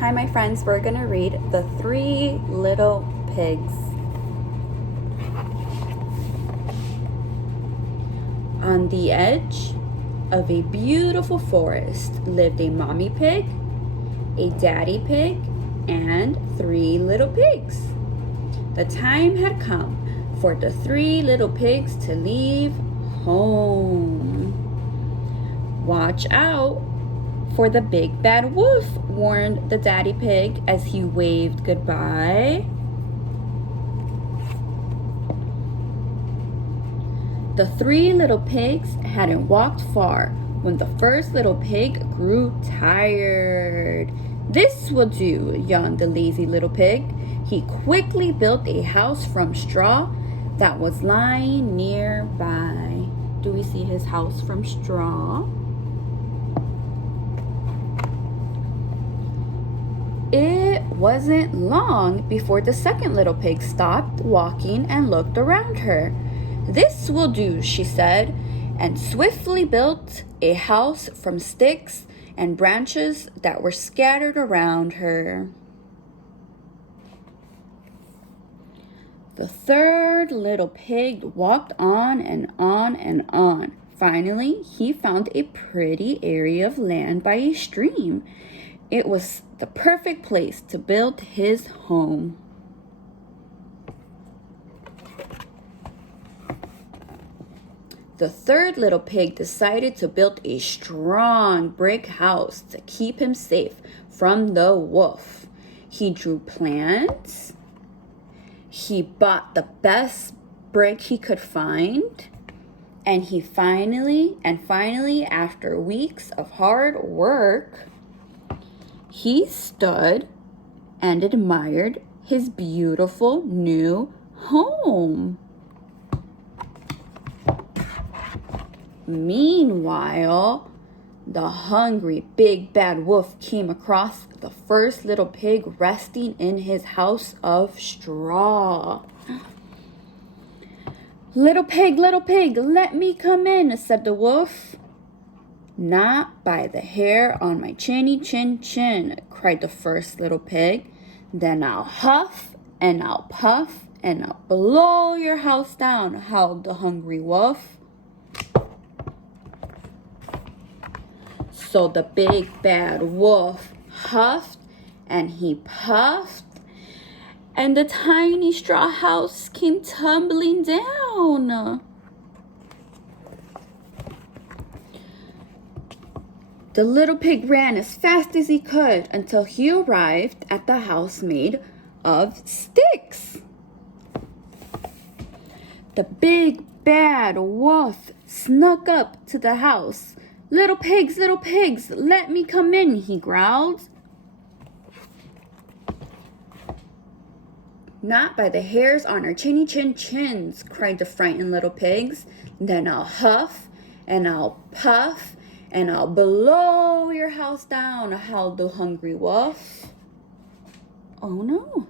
Hi, my friends. We're going to read The Three Little Pigs. On the edge of a beautiful forest lived a mommy pig, a daddy pig, and three little pigs. The time had come for the three little pigs to leave home. Watch out for the big bad wolf, warned the daddy pig as he waved goodbye. The three little pigs hadn't walked far when the first little pig grew tired. "This will do," yawned the lazy little pig. He quickly built a house from straw that was lying nearby. Do we see his house from straw? It wasn't long before the second little pig stopped walking and looked around her. "This will do," she said, and swiftly built a house from sticks and branches that were scattered around her. The third little pig walked on and on and on. Finally, he found a pretty area of land by a stream. It was the perfect place to build his home. The third little pig decided to build a strong brick house to keep him safe from the wolf. He drew plans. He bought the best brick he could find. And finally, after weeks of hard work, he stood and admired his beautiful new home. Meanwhile, the hungry big bad wolf came across the first little pig resting in his house of straw. Little pig, let me come in," said the wolf. "Not by the hair on my chinny chin chin," cried the first little pig. "Then I'll huff and I'll puff and I'll blow your house down," howled the hungry wolf. So the big bad wolf huffed and he puffed, and the tiny straw house came tumbling down. The little pig ran as fast as he could until he arrived at the house made of sticks. The big bad wolf snuck up to the house. Little pigs, let me come in," he growled. "Not by the hairs on our chinny chin chins," cried the frightened little pigs. "Then I'll huff and I'll puff and I'll blow your house down," howled the hungry wolf. Oh no.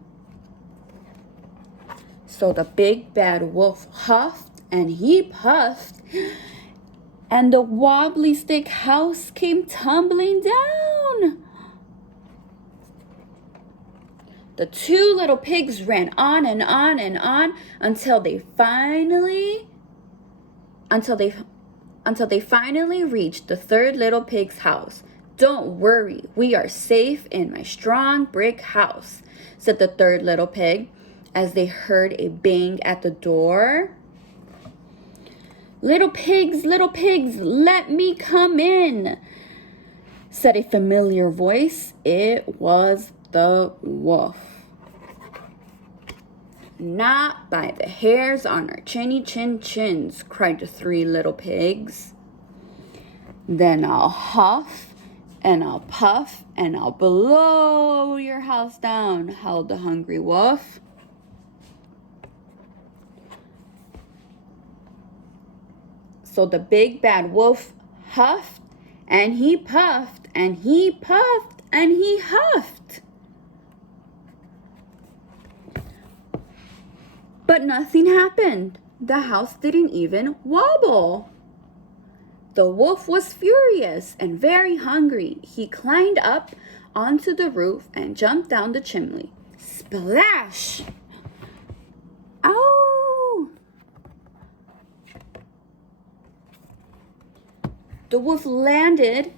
So the big bad wolf huffed and he puffed, and the wobbly stick house came tumbling down. The two little pigs ran on and on and on until they finally reached the third little pig's house. "Don't worry, we are safe in my strong brick house," said the third little pig as they heard a bang at the door. Little pigs, let me come in," said a familiar voice. It was the wolf. "Not by the hairs on our chinny chin chins," cried the three little pigs. "Then I'll huff and I'll puff and I'll blow your house down," howled the hungry wolf. So the big bad wolf huffed and he puffed and he puffed and he huffed. But nothing happened. The house didn't even wobble. The wolf was furious and very hungry. He climbed up onto the roof and jumped down the chimney. Splash! Ow! The wolf landed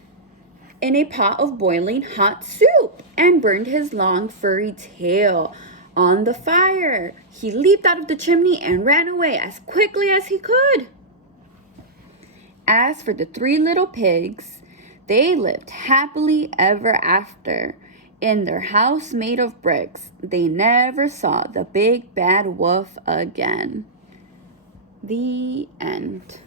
in a pot of boiling hot soup and burned his long furry tail on the fire. He leaped out of the chimney and ran away as quickly as he could. As for the three little pigs, they lived happily ever after in their house made of bricks. They never saw the big bad wolf again. The end.